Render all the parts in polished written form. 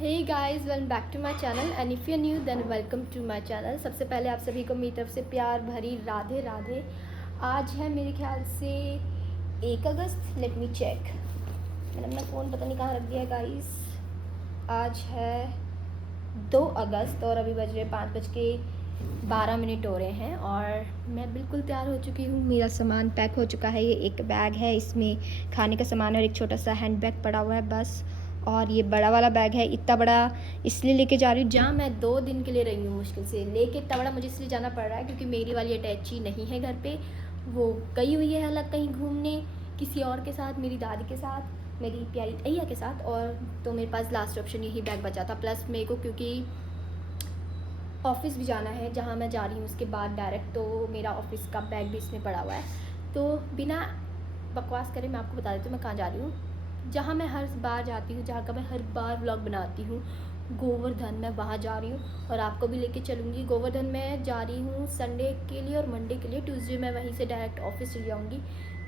Hey guys, welcome back to my channel and if you new then welcome to my channel. सबसे पहले आप सभी को मेरी तरफ से प्यार भरी राधे राधे। आज है मेरे ख्याल से 1 अगस्त। Let me check. मैंने अपना फ़ोन पता नहीं कहाँ रख दिया है गाइस। आज है 2 अगस्त और अभी बज रहे 5:12 हो रहे हैं और मैं बिल्कुल तैयार हो चुकी हूँ। मेरा सामान पैक हो चुका है। ये एक बैग है, इसमें खाने का सामान और एक छोटा सा हैंड बैग पड़ा हुआ है बस। और ये बड़ा वाला बैग है। इतना बड़ा इसलिए लेके जा रही हूँ, जहाँ मैं 2 दिन के लिए रही हूँ मुश्किल से, लेके इतना बड़ा मुझे इसलिए जाना पड़ रहा है क्योंकि मेरी वाली अटैची नहीं है घर पे। वो गई हुई है अलग कहीं घूमने किसी और के साथ, मेरी दादी के साथ, मेरी प्यारी अय्या के साथ। और तो मेरे पास लास्ट ऑप्शन यही बैग बचा था। प्लस मेरे को क्योंकि ऑफ़िस भी जाना है जहाँ मैं जा रही हूँ उसके बाद डायरेक्ट, तो मेरा ऑफ़िस का बैग भी इसमें पड़ा हुआ है। तो बिना बकवास करे मैं आपको बता देती हूँ मैं कहाँ जा रही हूँ। जहाँ मैं हर बार जाती हूँ, जहाँ का मैं हर बार व्लॉग बनाती हूँ, गोवर्धन, मैं वहाँ जा रही हूँ और आपको भी लेके चलूँगी। गोवर्धन में जा रही हूँ संडे के लिए और मंडे के लिए। ट्यूसडे मैं वहीं से डायरेक्ट ऑफिस चली जाऊँगी,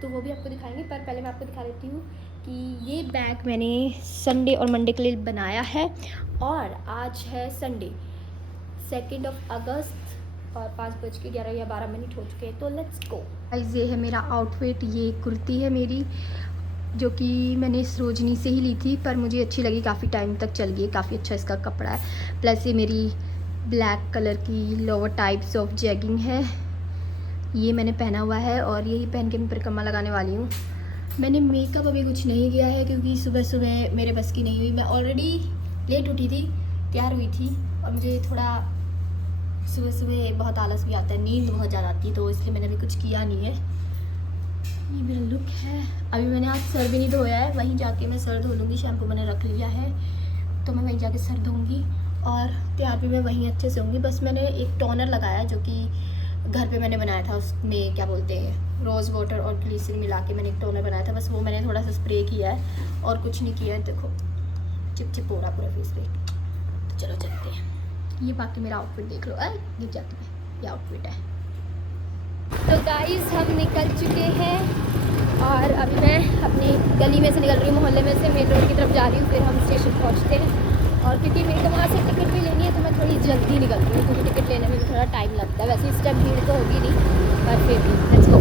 तो वो भी आपको दिखाएंगे। पर पहले मैं आपको दिखा देती हूँ कि ये बैग मैंने संडे और मंडे के लिए बनाया है। और आज है संडे 2 अगस्त और 5:11 या 12 हो चुके हैं। तो लेट्स गो। ये है मेरा आउटफिट। ये कुर्ती है मेरी, जो कि मैंने सरोजनी से ही ली थी, पर मुझे अच्छी लगी, काफ़ी टाइम तक चल गई, काफ़ी अच्छा इसका कपड़ा है। प्लस ये मेरी ब्लैक कलर की लोअर टाइप्स ऑफ जैगिंग है, ये मैंने पहना हुआ है और यही पहन के मैं परिक्रमा लगाने वाली हूँ। मैंने मेकअप अभी कुछ नहीं किया है क्योंकि सुबह सुबह मेरे बस की नहीं हुई। मैं ऑलरेडी लेट उठी थी, तैयार हुई थी और मुझे थोड़ा सुबह सुबह बहुत आलस भी आता है, नींद बहुत ज़्यादा आती है, तो इसलिए मैंने अभी कुछ किया नहीं है। ये मेरा लुक है। अभी मैंने आज सर भी नहीं धोया है, वहीं जाके मैं सर धो लूँगी। शैम्पू मैंने रख लिया है तो मैं वहीं जाके सर धोऊँगी और तैयार भी मैं वहीं अच्छे से होंगी। बस मैंने एक टोनर लगाया जो कि घर पे मैंने बनाया था, उसमें क्या बोलते हैं रोज़ वाटर और ग्लिसरीन मिला के मैंने एक टोनर बनाया था, बस वो मैंने थोड़ा सा स्प्रे किया है और कुछ नहीं किया है। देखो चिप चिप हो रहा पूरा फेस पे। तो चलो चलते हैं। ये बाकी मेरा आउटफिट देख लो, गिर जाती है, ये आउटफिट है। तो गाइस हम निकल चुके हैं और अभी मैं अपनी गली में से निकल रही हूँ, मोहल्ले में से मेन रोड की तरफ जा रही हूँ। फिर हम स्टेशन पहुँचते हैं और क्योंकि मेरे को वहाँ से टिकट भी लेनी है तो मैं थोड़ी जल्दी निकल रही हूँ क्योंकि टिकट लेने में भी थोड़ा टाइम लगता है। वैसे इस टाइम भीड़ तो होगी नहीं, पर फिर भी लेट्स गो।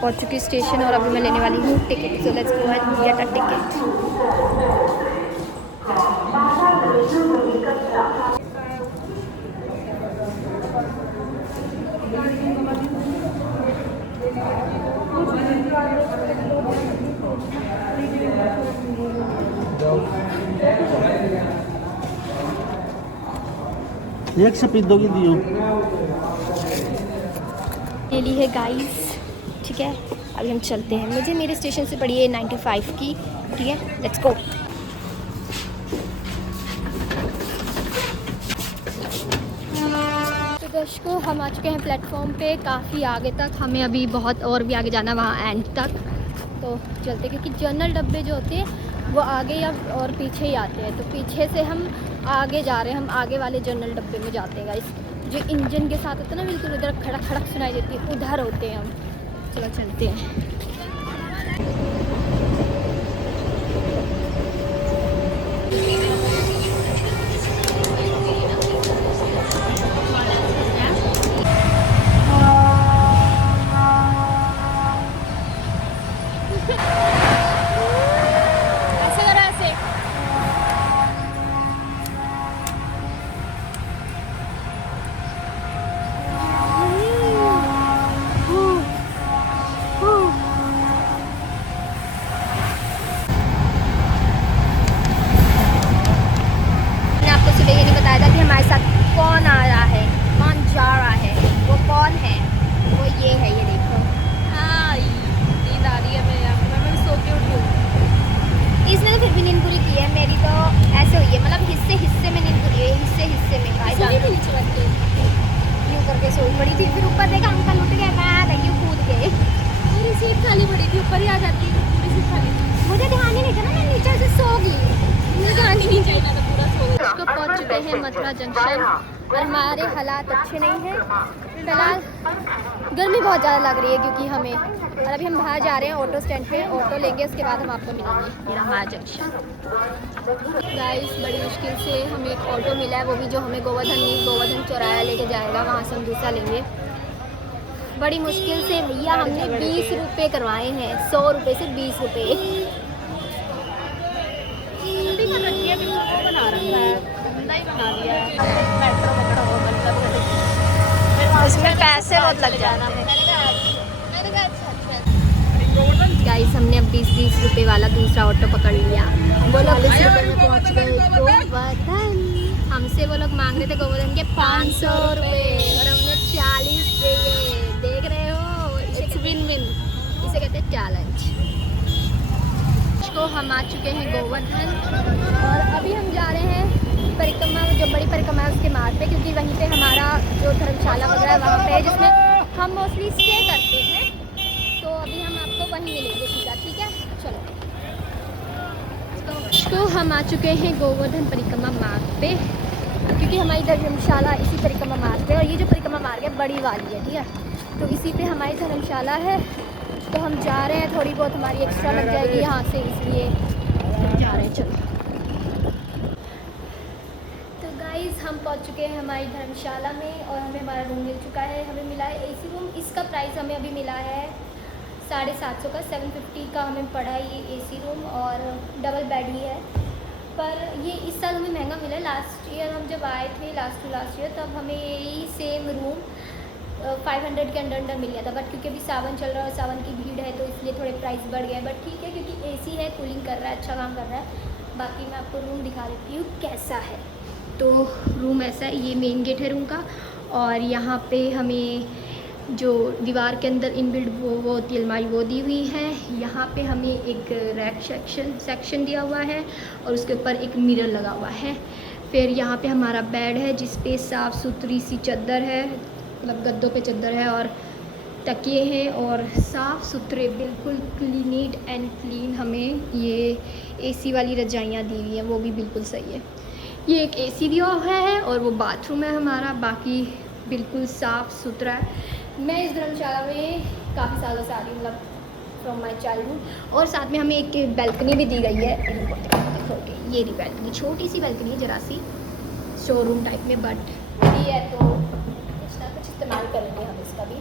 पहुँच चुकी स्टेशन और अभी मैं लेने वाली हूँ ticket. So let's go and get a ticket. एक सफेदों की दियो ले ली है गाइस, ठीक है। अभी हम चलते हैं। मुझे मेरे स्टेशन से पड़ी है 95 की, ठीक है। Let's go. तो दर्शकों हम आ चुके हैं प्लेटफॉर्म पे, काफ़ी आगे तक। हमें अभी बहुत और भी आगे जाना है, वहाँ एंड तक। तो चलते, क्योंकि जनरल डब्बे जो होते हैं वो आगे या और पीछे ही आते हैं, तो पीछे से हम आगे जा रहे हैं। हम आगे वाले जनरल डब्बे में जाते हैं गाइस, जो इंजन के साथ होता है ना, बिल्कुल उधर खड़क खड़क सुनाई देती है, उधर होते हैं हम। चलो चलते हैं। ऐसे करो, ऐसे। मैंने आपको सुबह ये नहीं बताया था कि हमारे साथ कौन आ रहा है, कौन जा रहा है। वो कौन है? वो ये है, ये देखो। हाँ, नींद आ रही है मेरे यहाँ पे, मैं सो के उठी हूँ। इसने तो फिर भी नींद पूरी की है, मेरी तो ऐसे हुई है, मतलब हिस्से हिस्से में नींद पूरी है, हिस्से हिस्से में। नीचे बैठ के यूँ करके सोई पड़ी थी, फिर ऊपर देखा अंकल उठ गए, मैं आ गई कूद के। मेरी सीट खाली पड़ी थी, ऊपर ही आ जाती, मेरी सीट खाली थी। मुझे ध्यान ही नहीं था ना, मैं नीचे से सो गई। मुझे ध्यान ही नहीं चाहिए था, पूरा सो गई। तो पहुँच चुके हैं मथुरा जंक्शन और हमारे हालात अच्छे नहीं हैं फिलहाल। गर्मी बहुत ज़्यादा लग रही है क्योंकि हमें, और अभी हम बाहर जा रहे हैं ऑटो स्टैंड पे, ऑटो लेंगे उसके बाद हम आपको मिलेंगे। ये हमारा जंक्शन गाइस, बड़ी मुश्किल से हमें एक ऑटो मिला है, वो भी जो हमें गोवर्धन चौराहा लेके जाएगा, वहाँ से हम दूसरा लेंगे। बड़ी मुश्किल से भैया हमने 20 रुपये करवाए हैं, 100 रुपये से 20 रुपये। इसमें पैसे बहुत लग जाते हैं गाइस। हमने अब 20-20 रुपये वाला दूसरा ऑटो पकड़ लिया। वो लोग 40 रुपये में पहुँच गए गोवर्धन। हमसे वो लोग मांग रहे थे गोवर्धन के 500 रुपये और हमने 40 दिए। देख रहे हो, इसे कहते हैं चैलेंज। तो हम आ चुके हैं गोवर्धन और अभी हम जा रहे हैं परिक्रमा, जो बड़ी परिक्रमा है उसके मार्ग पे, क्योंकि वहीं पे हमारा जो धर्मशाला वगैरह है वहाँ पे है, जिसमें हम मोस्टली स्टे करते हैं। तो अभी हम आपको वहीं मिलेंगे सीधा, ठीक है? चलो। तो हम आ चुके हैं गोवर्धन परिक्रमा मार्ग पे, क्योंकि हमारी धर्मशाला इसी परिक्रमा मार्ग पे, और ये जो परिक्रमा मार्ग है बड़ी वाली है, ठीक है? तो इसी पे हमारी धर्मशाला है। तो हम जा रहे हैं, थोड़ी बहुत हमारी एक्स्ट्रा लग जाएगी यहाँ से, इसलिए हम जा रहे हैं। चलो। तो गाइस, हम पहुँच चुके हैं हमारी धर्मशाला में और हमें हमारा रूम मिल चुका है। हमें मिला है एसी रूम। इसका प्राइस हमें अभी मिला है 750 का, 750 का हमें पड़ा ये एसी रूम, और डबल बेड ही है। पर ये इस साल हमें महंगा मिला। लास्ट ईयर हम जब आए थे, लास्ट ईयर, तब हमें यही सेम रूम 500 के अंडर मिल गया था। बट क्योंकि अभी सावन चल रहा है और सावन की भीड़ है, तो इसलिए थोड़े प्राइस बढ़ गए। बट ठीक है, क्योंकि एसी है, कूलिंग कर रहा है, अच्छा काम कर रहा है। बाकी मैं आपको रूम दिखा देती हूँ कैसा है। तो रूम ऐसा है, ये मेन गेट है रूम का, और यहाँ पे हमें जो दीवार के अंदर इनबिल्ट वो होती है अलमारी, वो दी हुई है। यहाँ पे हमें एक रैक सेक्शन दिया हुआ है और उसके ऊपर एक मिरर लगा हुआ है। फिर यहाँ पे हमारा बेड है, जिस पे साफ़ सुथरी सी चादर है, मतलब गद्दों पे चादर है और तकिए हैं, और साफ़ सुथरे बिल्कुल नीट एंड क्लीन हमें ये एसी वाली रजाइयाँ दी हुई हैं, वो भी बिल्कुल सही है। ये एक एसी दिया हुआ है और वो बाथरूम है हमारा, बाकी बिल्कुल साफ़ सुथरा है। मैं इस धर्मशाला में काफ़ी सालों से आ रही हूँ, मतलब फ्रॉम माई चाइल्डहुड। और साथ में हमें एक बैल्कनी भी दी गई है। देखोगे, ये रही बैल्कनी, छोटी सी बैल्कनी है, जरा सी शोरूम टाइप में, बट ये है तो कुछ इस्तेमाल करेंगे हम इसका भी।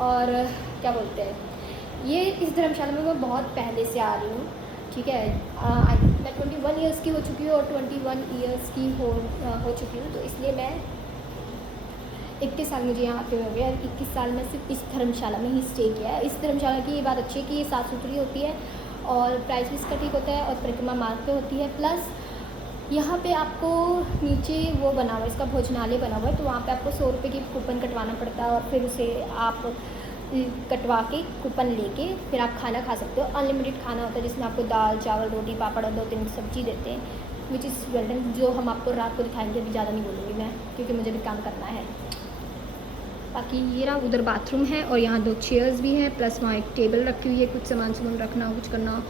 और क्या बोलते हैं, ये इस धर्मशाला में मैं बहुत पहले से आ रही हूँ, ठीक है? मैं 21 ईयर्स की हो चुकी हूँ और 21 ईयर्स की हो चुकी हूँ, तो इसलिए मैं 21 साल मुझे यहाँ आते हुए हो गया। 21 साल में सिर्फ इस धर्मशाला में ही स्टे किया है। इस धर्मशाला की ये बात अच्छी है कि ये साफ़ सुथरी होती है और प्राइस भी इसका ठीक होता है, और परिक्रमा मार्ग पे होती है। प्लस यहाँ पे आपको नीचे वो बना हुआ है, इसका भोजनालय बना हुआ है, तो वहाँ पे आपको 100 रुपये की कूपन कटवाना पड़ता है, और फिर उसे आप कटवा के कूपन लेके फिर आप खाना खा सकते हो। अनलिमिटेड खाना होता है, जिसमें आपको दाल चावल रोटी पापड़ और 2-3 सब्जी देते हैं, विच इज़ वेल डन। जो हम आपको रात को दिखाएंगे, अभी ज़्यादा नहीं बोलूँगी मैं, क्योंकि मुझे भी काम करना है। बाकी ये रहा, उधर बाथरूम है और यहाँ 2 चेयर्स भी हैं, प्लस वहाँ एक टेबल रखी हुई है, कुछ सामान रखना हो, कुछ करना हो।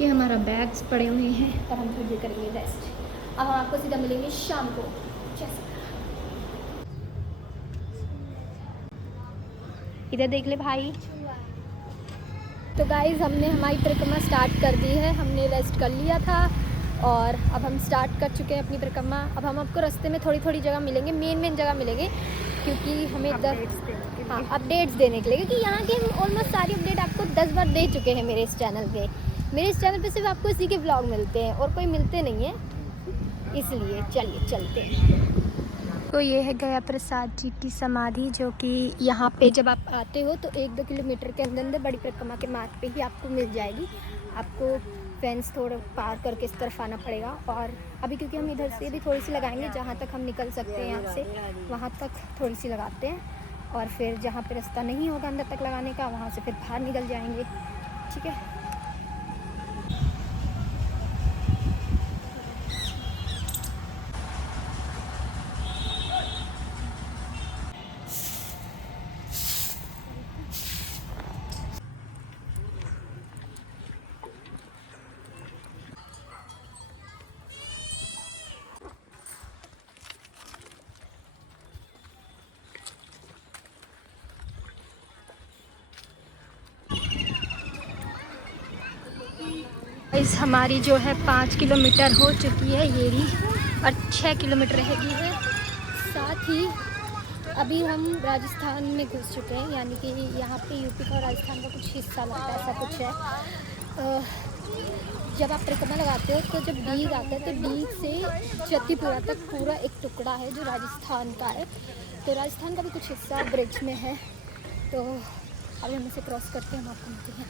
ये हमारा बैग्स पड़े हुए हैं और हम थोड़ी देर करेंगे रेस्ट। अब हम आपको सीधा मिलेंगे शाम को। इधर देख ले भाई। तो गाइज़, हमने हमारी परिक्रमा स्टार्ट कर दी है। हमने रेस्ट कर लिया था और अब हम स्टार्ट कर चुके हैं अपनी परिक्रमा। अब हम आपको रास्ते में थोड़ी थोड़ी जगह मिलेंगे, मेन जगह मिलेंगे, क्योंकि हमें अपडेट्स देने के लिए, क्योंकि यहाँ के हम ऑलमोस्ट सारी अपडेट आपको 10 बार दे चुके हैं मेरे इस चैनल पे। मेरे इस चैनल पे सिर्फ आपको इसी के व्लॉग मिलते हैं और कोई मिलते नहीं है, इसलिए चलिए चलते हैं। तो ये है गया प्रसाद जी की समाधि, जो कि यहाँ पे जब आप आते हो तो 1-2 किलोमीटर के अंदर बड़ी परिक्रमा के मार्ग पे ही आपको मिल जाएगी। आपको फेंस थोड़ा पार करके इस तरफ आना पड़ेगा, और अभी क्योंकि हम इधर से भी थोड़ी सी लगाएंगे, जहाँ तक हम निकल सकते हैं यहाँ से वहाँ तक थोड़ी सी लगाते हैं, और फिर जहाँ पे रास्ता नहीं होगा अंदर तक लगाने का, वहाँ से फिर बाहर निकल जाएंगे, ठीक है? गाइस हमारी जो है 5 किलोमीटर हो चुकी है ये रही, और 6 किलोमीटर रहेगी है। साथ ही अभी हम राजस्थान में घुस चुके हैं, यानी कि यहाँ पे यूपी का और राजस्थान का कुछ हिस्सा लगता है, ऐसा कुछ है। जब आप परिक्रमा लगाते हो तो जब डीग आता है तो डीग से जतीपुरा तक पूरा एक टुकड़ा है जो राजस्थान का है। तो राजस्थान का भी कुछ हिस्सा ब्रिज में है, तो अभी हम इसे क्रॉस करके हम आपको मिलते हैं।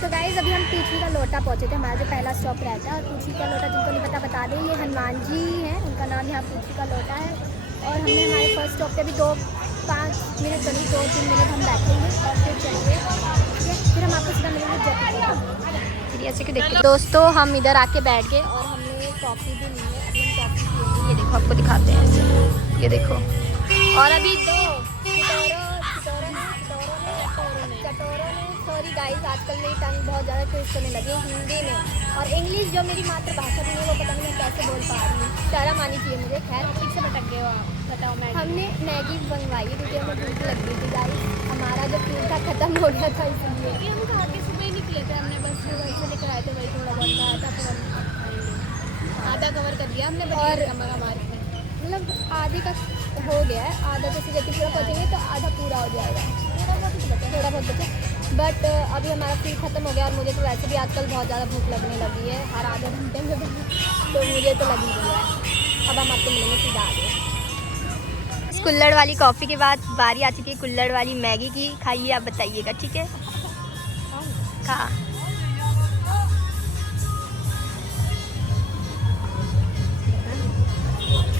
तो गाइस अभी हम पूछी का लोटा पहुँचे थे, हमारा जो पहला स्टॉप रहता है। और पूछी का लोटा जिनको नहीं पता बता दें, ये हनुमान जी हैं, उनका नाम यहाँ पूछी का लोटा है। और हमने हमारे फर्स्ट स्टॉप पे भी 2-5 मिनट करीब 2-3 मिनट हम बैठेंगे और फिर चलेंगे, ठीक है। फिर हम आपको सीधा मिलेंगे जयपुर। ऐसे क्यों देखते दोस्तों, हम इधर आके बैठ गए और हमने कॉफ़ी भी ली है। अभी हम कॉफ़ी पियेंगे, ये देखो आपको दिखाते हैं ऐसे, ये देखो। और अभी कटोरों में सॉरी गाइस, आजकल मेरी टंग बहुत ज़्यादा ट्विस्ट करने लगी है हिंदी में, और इंग्लिश जो मेरी मातृभाषा भी है वो पता नहीं मैं कैसे बोल पा रही हूँ, शर्म आनी चाहिए मुझे। खैर ठीक से भटक गए हो आप, बताओ। हमने मैगी मंगवाई है क्योंकि हमें भूख लग गई थी गाइस, हमारा जो फूड था खत्म हो गया था, इसलिए हम खा के सुबह ही निकले थे। हमने बस वहीं से लेकर आए थे, वही थोड़ा बहुत खाया था, फिर हम आधा कवर कर लिया हमने। और हमारे मतलब आधे का हो गया है, आधा जैसे जतीपुरा पहुँचेंगे तो आधा पूरा हो जाएगा, थोड़ा बहुत बचा। बट अभी हमारा फीड ख़त्म हो गया, और मुझे तो वैसे भी आजकल बहुत ज़्यादा भूख लगने लगी है हर आधे घंटे में, तो मुझे तो लगी हुई है। अब हम आपको मिलेंगे सीधा आगे। कुल्हड़ वाली कॉफ़ी के बाद बारी आ चुकी है कुल्हड़ वाली मैगी की। खाइए, आप बताइएगा, ठीक है। खा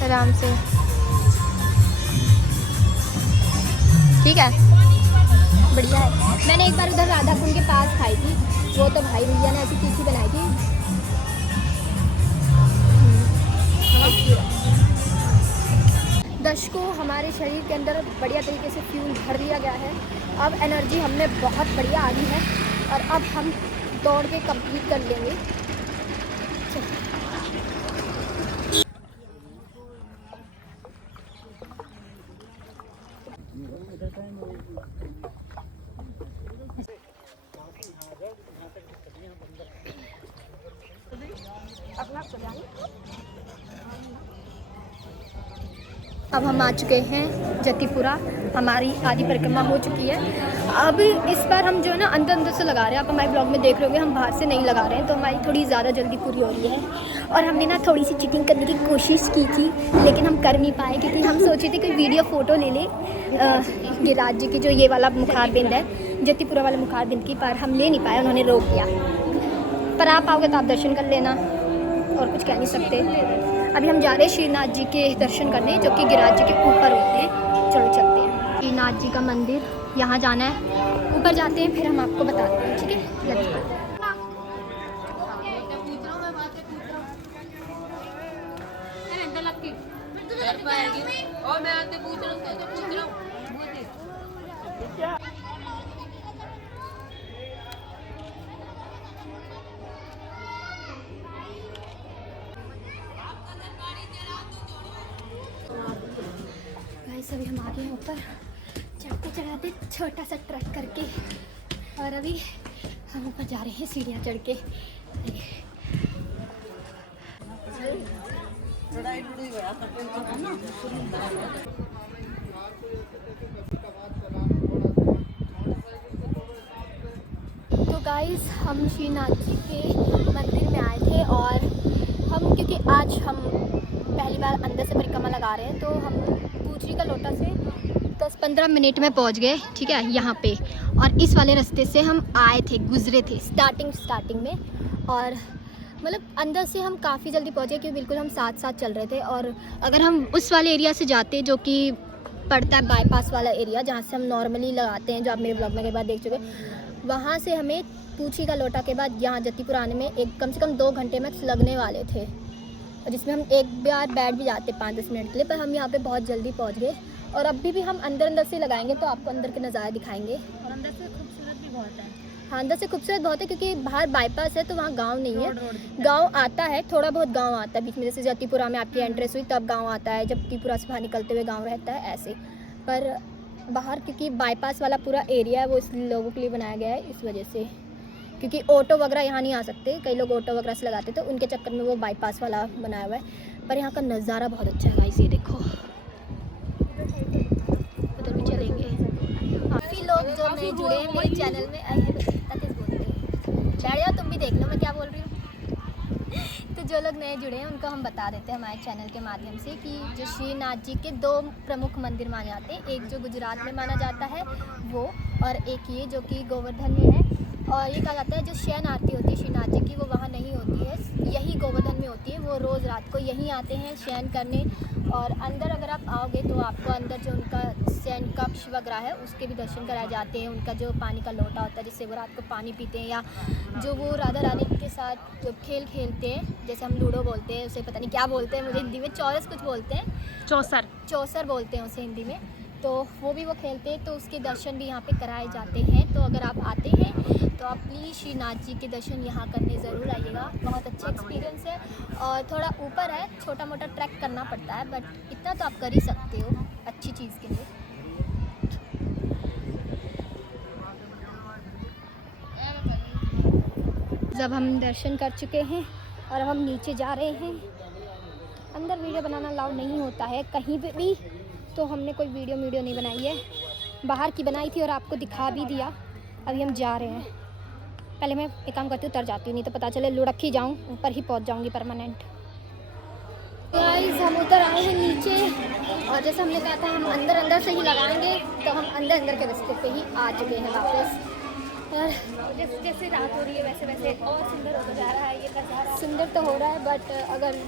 आराम से, ठीक है, बढ़िया है। मैंने एक बार उधर राधा कुंड के पास खाई थी, वो तो भाई भैया ने ऐसी तीखी बनाई थी। दर्शकों, हमारे शरीर के अंदर बढ़िया तरीके से फ्यूल भर लिया गया है। अब एनर्जी हमें बहुत बढ़िया आ गई है, और अब हम दौड़ के कंप्लीट कर लेंगे। अब हम आ चुके हैं जतीपुरा, हमारी आधी परिक्रमा हो चुकी है। अब इस बार हम जो है ना अंदर से लगा रहे हैं, आप हमारे ब्लॉग में देख रहे होंगे, हम बाहर से नहीं लगा रहे हैं, तो हमारी थोड़ी ज़्यादा जल्दी पूरी हो रही है। और हमने ना थोड़ी सी चीटिंग करने की कोशिश की थी, लेकिन हम कर नहीं पाए, क्योंकि हम सोचे थे कि वीडियो फ़ोटो ले ले गिरिराज जी की, जो ये वाला मुखारबिंद है, जतीपुरा वाले मुखारबिंद की, पर हम ले नहीं पाए, उन्होंने रोक दिया। पर आप आओगे तो आप दर्शन कर लेना, और कुछ कह नहीं सकते। अभी हम जा रहे हैं श्रीनाथ जी के दर्शन करने, जो कि गिरिराज जी के ऊपर होते हैं। चलो चलते हैं, श्रीनाथ जी का मंदिर, यहाँ जाना है, ऊपर जाते हैं, फिर हम आपको बताते हैं, ठीक है। Let's go. अभी हम आ गए हैं ऊपर, चढ़ते चढ़ाते छोटा सा ट्रक करके, और अभी हम ऊपर जा रहे हैं सीढ़ियाँ चढ़ के। तो गाइस, हम श्रीनाथ जी के मंदिर में आए थे, और हम क्योंकि आज हम पहली बार अंदर से परिक्रमा लगा रहे हैं, तो हम पूछरी का लोटा से 10-15 मिनट में पहुंच गए, ठीक है, यहाँ पे। और इस वाले रास्ते से हम आए थे, गुजरे थे स्टार्टिंग में, और मतलब अंदर से हम काफ़ी जल्दी पहुँचे, क्योंकि बिल्कुल हम साथ साथ चल रहे थे। और अगर हम उस वाले एरिया से जाते, जो कि पड़ता है बाईपास वाला एरिया, जहाँ से हम नॉर्मली लगाते हैं, जो आप मेरे ब्लॉग में कई बार देख चुके, वहाँ से हमें पूछरी का लोटा के बाद यहाँ जतीपुरा आने में कम से कम 2 घंटे मैक्स लगने वाले थे, और जिसमें हम एक बार बैठ भी जाते 5-10 मिनट के लिए, पर हम यहाँ पे बहुत जल्दी पहुँच गए। और अभी भी हम अंदर से लगाएंगे, तो आपको अंदर के नज़ारे दिखाएंगे, और अंदर से खूबसूरत भी बहुत है। हाँ अंदर से खूबसूरत बहुत है क्योंकि बाहर बाईपास है तो वहाँ गांव नहीं है। गांव आता है, थोड़ा बहुत गांव आता है बीच में, जैसे जतीपुरा में आपकी एंट्रेंस हुई तब गांव आता है, जतीपुरा से बाहर निकलते हुए गांव रहता है ऐसे। पर बाहर क्योंकि बाईपास वाला पूरा एरिया है वो इस लोगों के लिए बनाया गया है, इस वजह से, क्योंकि ऑटो वगैरह यहाँ नहीं आ सकते, कई लोग ऑटो वगैरह से लगाते तो उनके चक्कर में वो बाईपास वाला बनाया हुआ है। पर यहाँ का नज़ारा बहुत अच्छा है गाइस, ये देखो, उधर भी चलेंगे। काफ़ी लोग जो नए जुड़े हैं मेरे चैनल में, आए हैं तक बोलते हैं, बैठ जाओ तुम भी देख लो मैं क्या बोल रही हूँ। तो जो लोग नए जुड़े हैं उनको हम बता देते हैं हमारे चैनल के माध्यम से कि जो श्रीनाथ जी के 2 प्रमुख मंदिर माने जाते हैं, एक जो गुजरात में माना जाता है वो, और एक ये जो कि गोवर्धन में है। और ये कहा जाता है जो शयन आरती होती है श्रीनाथ जी की वो वहाँ नहीं होती है, यही गोवर्धन में होती है। वो रोज़ रात को यहीं आते हैं शयन करने। और अंदर अगर आप आओगे तो आपको अंदर जो उनका शयन कक्ष वगैरह है उसके भी दर्शन कराए जाते हैं। उनका जो पानी का लोटा होता है जिससे वो रात को पानी पीते हैं, या जो वो राधा रानी के साथ जो खेल खेलते हैं, जैसे हम लूडो बोलते हैं उसे पता नहीं क्या बोलते हैं, मुझे हिंदी में चौरस कुछ बोलते हैं, चौसर बोलते हैं उसे हिंदी में, तो वो भी वो खेलते हैं, तो उसके दर्शन भी यहाँ पे कराए जाते हैं। तो अगर आप आते हैं तो आप प्लीज़ श्रीनाथ जी के दर्शन यहाँ करने ज़रूर आइएगा, बहुत अच्छा एक्सपीरियंस है। और थोड़ा ऊपर है, छोटा मोटा ट्रैक करना पड़ता है, बट इतना तो आप कर ही सकते हो अच्छी चीज़ के लिए। जब हम दर्शन कर चुके हैं और अब हम नीचे जा रहे हैं, अंदर वीडियो बनाना अलाउ नहीं होता है कहीं पे भी, तो हमने कोई वीडियो नहीं बनाई है, बाहर की बनाई थी और आपको दिखा भी दिया। अभी हम जा रहे हैं, पहले मैं एक काम करती हूँ उतर जाती हूँ, नहीं तो पता चले लुढ़क ही जाऊँ, ऊपर ही पहुँच जाऊँगी परमानेंट। गाइस हम उतर आए हैं नीचे, और जैसे हमने कहा था हम अंदर से ही लगाएंगे, तो हम अंदर के रास्ते पे ही आ चुके हैं वापस। और जैसे रात हो रही है वैसे वैसे और सुंदर होता जा रहा है ये नज़ारा। सुंदर तो हो रहा है, बट अगर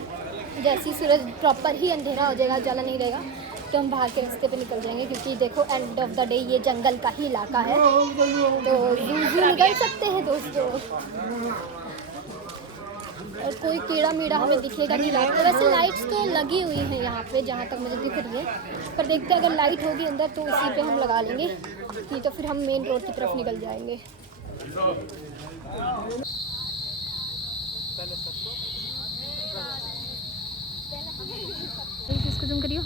जैसी सूरज प्रॉपर ही अंधेरा हो जाएगा, उजाला नहीं रहेगा, तो हम बाहर के रास्ते पे निकल जाएंगे, क्योंकि देखो एंड ऑफ द डे ये जंगल का ही इलाका है, तो यूज़ निकल सकते हैं दोस्तों। और कोई कीड़ा मीड़ा हमें दिखेगा नहीं रात में। वैसे लाइट्स तो लगी हुई हैं यहाँ पे जहाँ तक मुझे दिख रही है, पर देखते हैं अगर लाइट होगी अंदर तो उसी पे हम लगा लेंगे, नहीं तो फिर हम मेन रोड की तरफ निकल जाएंगे। इसको जूम करियो,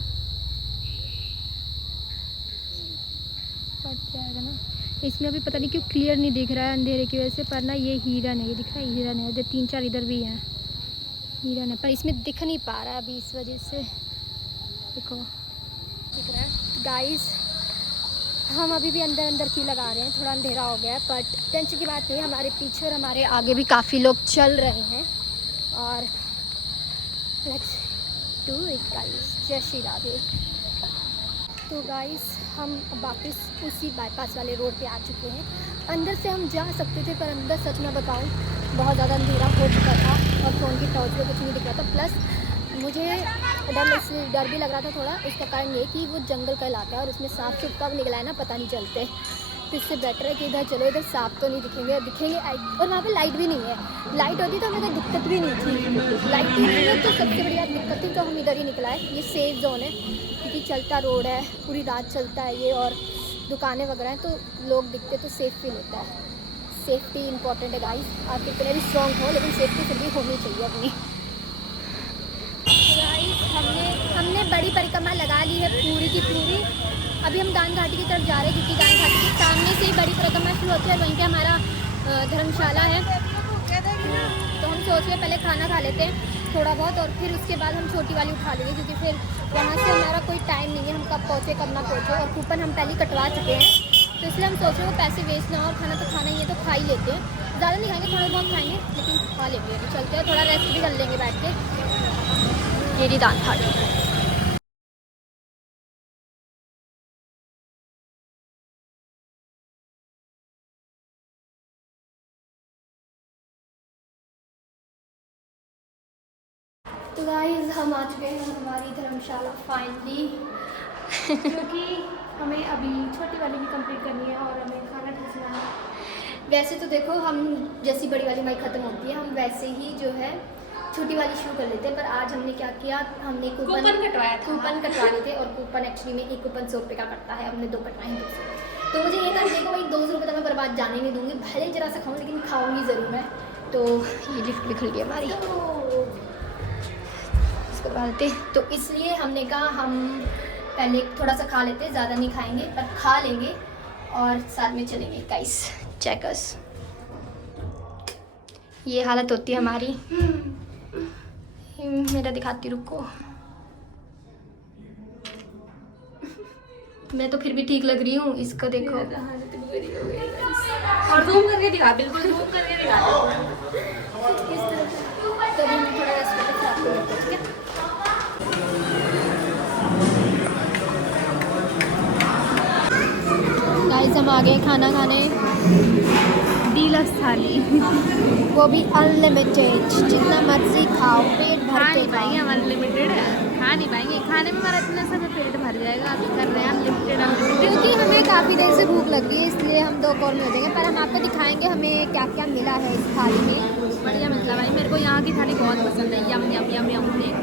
फट जाएगा ना। इसमें अभी पता नहीं क्यों क्लियर नहीं दिख रहा है अंधेरे की वजह से, पर ना ये हिरन है, ये दिख रहा है हिरन है, जो 3-4 इधर भी हैं हिरन है, पर इसमें दिख नहीं पा रहा है अभी इस वजह से। देखो दिख रहा है गाइस, हम अभी भी अंदर की लगा रहे हैं, थोड़ा अंधेरा हो गया है, बट टेंशन की बात नहीं है, हमारे पीछे और हमारे आगे भी काफ़ी लोग चल रहे हैं। और लेट्स डू इट गाइस, जय श्री राधे। तो गाइस हम वापस उसी बाईपास वाले रोड पे आ चुके हैं। अंदर से हम जा सकते थे, पर अंदर सच में बताऊं बहुत ज़्यादा अंधेरा हो चुका था और फ़ोन की टॉर्च पे कुछ नहीं दिख रहा था। प्लस मुझे डर भी लग रहा था थोड़ा, उसका कारण ये कि वो जंगल का इलाका है और उसमें सांप चुप कब निकला है ना पता नहीं चलते, तो इससे बेटर है कि इधर चलो, इधर सांप तो नहीं दिखेंगे। और वहाँ पे लाइट भी नहीं है, लाइट होती तो हमें कोई दिक्कत भी नहीं थी, लाइट ही नहीं है तो सबसे बड़ी दिक्कत थी, तो हम इधर ही निकला है। ये सेफ जोन है क्योंकि चलता रोड है, पूरी रात चलता है ये, और दुकानें वगैरह हैं, तो लोग दिखते तो सेफ फील होता है। सेफ्टी इंपॉर्टेंट है गाइस, आप कितने भी स्ट्रॉन्ग हो लेकिन सेफ्टी फिर भी होनी चाहिए अपनी। गाइस हमने बड़ी परिक्रमा लगा ली है पूरी की पूरी। अभी हम दान घाटी की तरफ जा रहे हैं, क्योंकि दान घाटी के सामने से ही बड़ी परिक्रमा शुरू होती है, वहीं पे हमारा धर्मशाला है। तो हम सोच रहे पहले खाना खा लेते हैं थोड़ा बहुत, और फिर उसके बाद हम छोटी वाली उठा लेंगे, क्योंकि फिर वहाँ से हमारा कोई टाइम नहीं है, हम कब पहुँचे कब ना पहुँचे, और कूपन हम पहले कटवा चुके हैं, तो इसलिए हम सोच रहे हैं वो पैसे वेस्ट ना, और खाना तो खाना ही है तो खा ही लेते हैं। ज़्यादा नहीं खाएंगे, थोड़ा बहुत खाएंगे, लेकिन खा लेंगे। अभी चलते हैं, थोड़ा रेस्ट भी कर लेंगे बैठ के। ये जी दान घाटी। तो गाइस हम आ चुके हैं हमारी धर्मशाला फाइनली, क्योंकि हमें अभी छोटी वाली भी कंप्लीट करनी है और हमें खाना ठूसना है। वैसे तो देखो हम जैसी बड़ी वाली हमारी ख़त्म होती है, हम वैसे ही जो है छोटी वाली शुरू कर लेते हैं, पर आज हमने क्या किया, हमने कूपन कटवाए थे, और कूपन एक्चुअली में एक कूपन 100 रुपये का कटता है, हमने 2 कटवाए हैं 200। तो मुझे ये करने को भाई 200 रुपये तो मैं बर्बाद जाने नहीं दूँगी, भले जरा सा खाऊँ लेकिन खाऊँगी ज़रूर मैं। तो ये लिफ्ट भी खुल गई हमारी, इसको डालते। तो इसलिए हमने कहा हम पहले थोड़ा सा खा लेते, ज़्यादा नहीं खाएंगे पर खा लेंगे और साथ में चलेंगे। गाइस चेकर्स, ये हालत होती है हमारी। मेरा दिखाती, रुको। मैं तो फिर भी ठीक लग रही हूँ, इसको देखो। और जूम करके दिखा, बिल्कुल जूम करके दिखा। तो अभी हम थोड़ा रेस्टोरेंट खराब कर लेते हैं, ठीक है। गाइस हम आ गए खाना खाने, डीलक्स थाली, वो भी अनलिमिटेड, जितना मर्जी खाओ, पेट भर खा के नहीं पाएंगे, खाओ। हम अनलिमिटेड है, खा नहीं पाएंगे। खाने में हमारा इतना सा पेट भर जाएगा, अभी कर रहे हैं अनलिमिटेड। क्योंकि हमें काफ़ी देर से भूख लग रही है, इसलिए हम 2 कॉल में हो जाएंगे। पर हम आपको दिखाएंगे हमें क्या क्या मिला है इस थाली में। बढ़िया मिलता भाई, मेरे को यहाँ की थाली बहुत पसंद है। यम यम यम यम देख।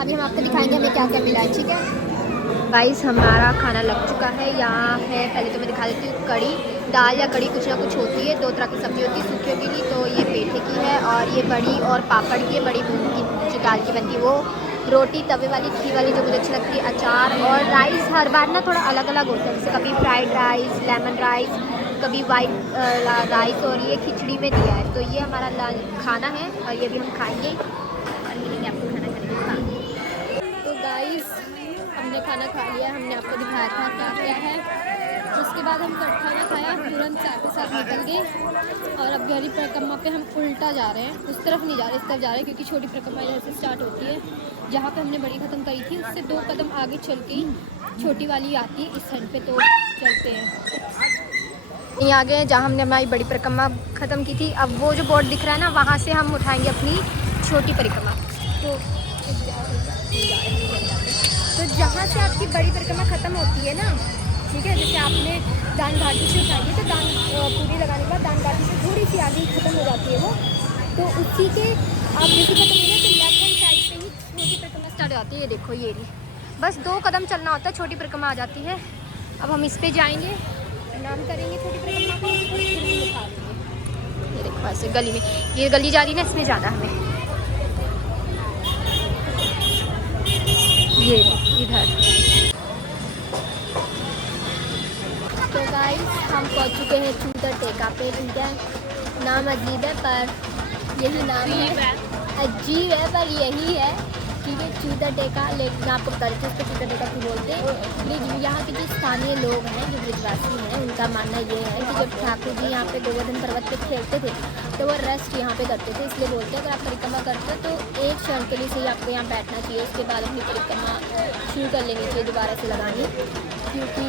अभी हम आपको दिखाएंगे हमें क्या क्या मिला है, ठीक है। गाइस हमारा खाना लग चुका है, यहाँ है, पहले तो मैं दिखा देती हूँ कड़ी, दाल या कड़ी कुछ ना कुछ होती है, 2 तरह की सब्ज़ी होती है, सूखियों की लिए, तो ये पेठे की है और ये बड़ी और पापड़ की है, बड़ी मूंग की जो दाल की बनती है वो, रोटी तवे वाली घी वाली जो मुझे अच्छी लगती है, अचार, और राइस हर बार ना थोड़ा अलग अलग होता है, जैसे कभी फ्राइड राइस, लेमन राइस, कभी वाइट राइस, और ये खिचड़ी में दिया है। तो ये हमारा खाना है और ये भी हम खाएंगे और मिलेंगे आपको खाना खाने के बाद। तो गाइस हमने खाना खा लिया, हमने आपको दिखाया था क्या क्या है। उसके बाद हम खाना खाया, तुरंत चाय के साथ निकल गए और अब गहरी परिक्रमा पे हम उल्टा जा रहे हैं, उस तरफ नहीं जा रहे, इस तरफ जा रहे हैं, क्योंकि छोटी परिक्रमा यहाँ से स्टार्ट होती है, जहाँ पे हमने बड़ी ख़त्म करी थी उससे 2 कदम आगे चल के छोटी वाली आती है इस साइड पे, तो चलते हैं। यहाँ आगे जहाँ हमने हमारी बड़ी परिक्रमा ख़त्म की थी, अब वो जो बोर्ड दिख रहा है ना, वहाँ से हम उठाएंगे अपनी छोटी परिक्रमा। तो जहाँ से आपकी बड़ी परिक्रमा ख़त्म होती है ना, ठीक है, जैसे आपने दान घाटी से उठाएंगे तो दान पूरी लगाने के बाद दान घाटी से थोड़ी सी आगे ख़त्म हो जाती है वो, तो उसी के आप जैसे ख़त्म होंगे तो लेफ्ट हैंड साइड पे ही छोटी परिक्रमा स्टार्ट हो जाती है। ये देखो, ये रही, बस 2 कदम चलना होता है, छोटी परिक्रमा आ जाती है। अब हम इस पर जाएंगे, प्रणाम करेंगे छोटी परिक्रमा को, फिर हम दिखा देंगे। ये देखो ऐसे गली में, ये गली जा रही है ना, इसमें जाना हमें, ये इधर। तो गाइस हम पहुंच चुके हैं चूतर टेका पे, ठीक है, नाम अजीब है पर यही नाम है, अजीब है पर यही है, ठीक है, चूतर टेका। लेकिन आपको बता देते हैं इसको चूतर टेका क्यों बोलते हैं। यहाँ के जो स्थानीय लोग हैं, जो ब्रजवासी हैं, उनका मानना ये है कि जब ठाकुर जी यहाँ पे गोवर्धन पर्वत पे खेलते थे तो वो रेस्ट यहाँ पे करते थे, इसलिए बोलते हैं अगर आप परिक्रमा करते हो तो एक क्षण के लिए सही आपको यहाँ बैठना चाहिए, उसके बाद अपनी परिक्रमा शुरू कर लेनी चाहिए दोबारा से लगानी, क्योंकि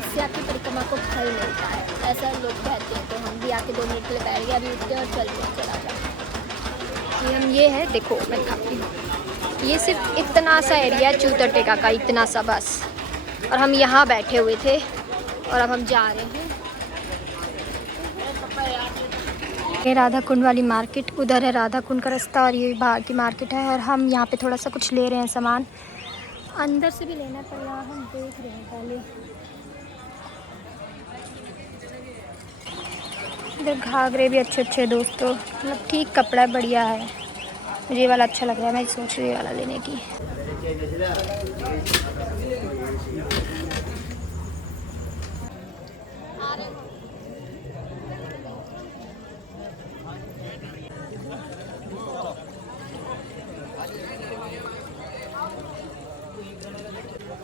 इससे आपकी परिक्रमा को फल मिलता है, ऐसा लोग कहते हैं। तो हम भी आके 2 मिनट के लिए बैठ गए, अभी उठते और चलते हैं, चला जाए। हम ये है, देखो मैं खाती हूँ, ये सिर्फ इतना सा एरिया है चूतर टेका का, इतना सा बस, और हम यहाँ बैठे हुए थे और अब हम जा रहे हैं। ये राधा कुंड वाली मार्केट, उधर है राधा कुंड का रास्ता और ये बाहर की मार्केट है, और हम यहाँ पे थोड़ा सा कुछ ले रहे हैं सामान, अंदर से भी लेना पर यहाँ हम देख रहे हैं पहले। इधर घाघरे भी अच्छे अच्छे दोस्तों, मतलब ठीक कपड़ा है, बढ़िया है, मुझे ये वाला अच्छा लग रहा है, मैं सोच रही हूँ ये वाला लेने की।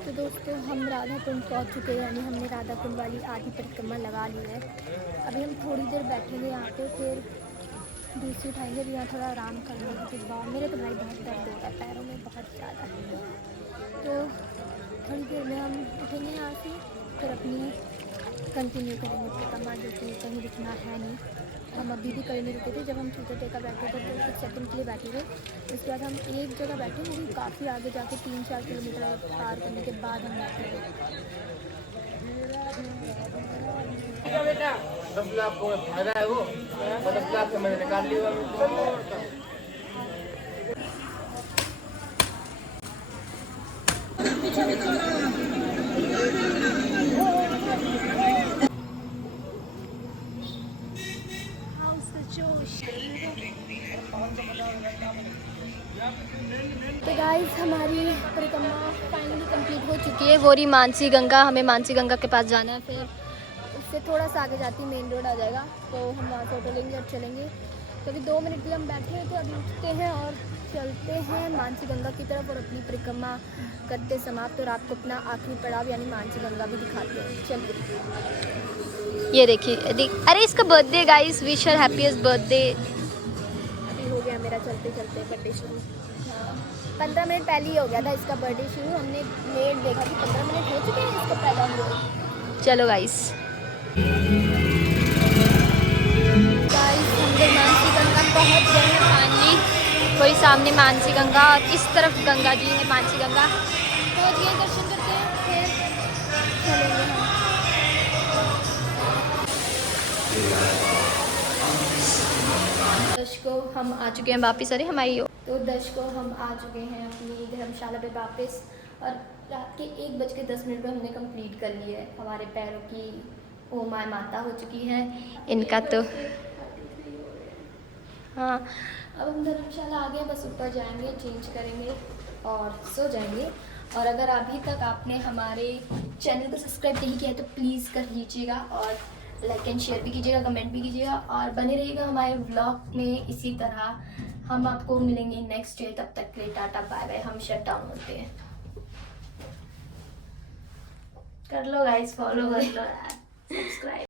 तो दोस्तों हम राधा कुंड पहुँच चुके हैं, यानी हमने राधा कुंड वाली आधी परिक्रमा लगा ली है। अभी हम थोड़ी देर बैठेंगे यहाँ पे, फिर दूसरी उठाएंगे। अभी यहाँ थोड़ा आराम करने के बाद मेरे तो भाई बहुत दर्द हो रहा है पैरों में बहुत ज़्यादा, तो थोड़ी देर में हम उठेंगे यहाँ से, फिर अपनी कंटिन्यू करेंगे परिक्रमा, जो कि कहीं रुकना है नहीं। हम अभी भी कहीं नहीं रुके थे, जब हम चूतर टेका बैठे थे तो कुछ सेकंड के लिए बैठे थे, उसके बाद हम एक जगह बैठे, वो भी काफ़ी आगे जाके 3-4 किलोमीटर पार करने के बाद हम बैठे थे। बेटा 10 लाख को फायदा है, वो 10 लाख से मैंने निकाल लिया। तो गाइस हमारी परिक्रमा फाइनली कंप्लीट हो चुकी है। वो रही मानसी गंगा, हमें मानसी गंगा के पास जाना है। फिर उससे थोड़ा सा आगे जाती मेन रोड आ जाएगा, तो हम वहाँ से ऑटो लेंगे और चलेंगे। तो अभी 2 मिनट के लिए हम बैठे हैं, तो अभी उठते हैं और चलते हैं मानसी गंगा की तरफ और अपनी परिक्रमा करते समाप्त, और आपको अपना आखिरी पड़ाव यानी मानसी गंगा भी दिखाते हैं। चलिए, ये देखिए अरे इसका birthday guys, wish her happiest birthday. अभी हो गया मेरा चलते चलते बर्थडे शुरू। हाँ, 15 मिनट पहले ही हो गया था इसका बर्थडे शुरू। हमने लेट देखा कि 15 मिनट हो चुके हैं इसको पैदा हुए। चलो गाइस हम लोग मानसी गंगा पहुँच गए हैं फाइनली। कोई सामने मानसी गंगा और इस तरफ गंगा जी है, मानसी गंगा। पहुँच गए, दर्शन करते हैं फिर चलेंगे हम। दर्शकों हम आ चुके हैं वापस, अरे हमारी तो दर्शकों हम आ चुके हैं अपनी धर्मशाला पे वापस, और रात के 1:10 पर हमने कंप्लीट कर लिया है। हमारे पैरों की ओ माय माता हो चुकी है इनका। तो हाँ, अब हम धर्मशाला आ गए, बस ऊपर जाएंगे, चेंज करेंगे और सो जाएंगे। और अगर अभी तक आपने हमारे चैनल को सब्सक्राइब नहीं किया है तो प्लीज़ कर लीजिएगा, और लाइक एंड शेयर भी कीजिएगा, कमेंट भी कीजिएगा, और बने रहिएगा हमारे व्लॉग में इसी तरह। हम आपको मिलेंगे नेक्स्ट डे, तब तक के लिए टाटा बाय बाय। हम शट डाउन होते हैं। कर लो गाइस, फॉलो कर लो यार, सब्सक्राइब।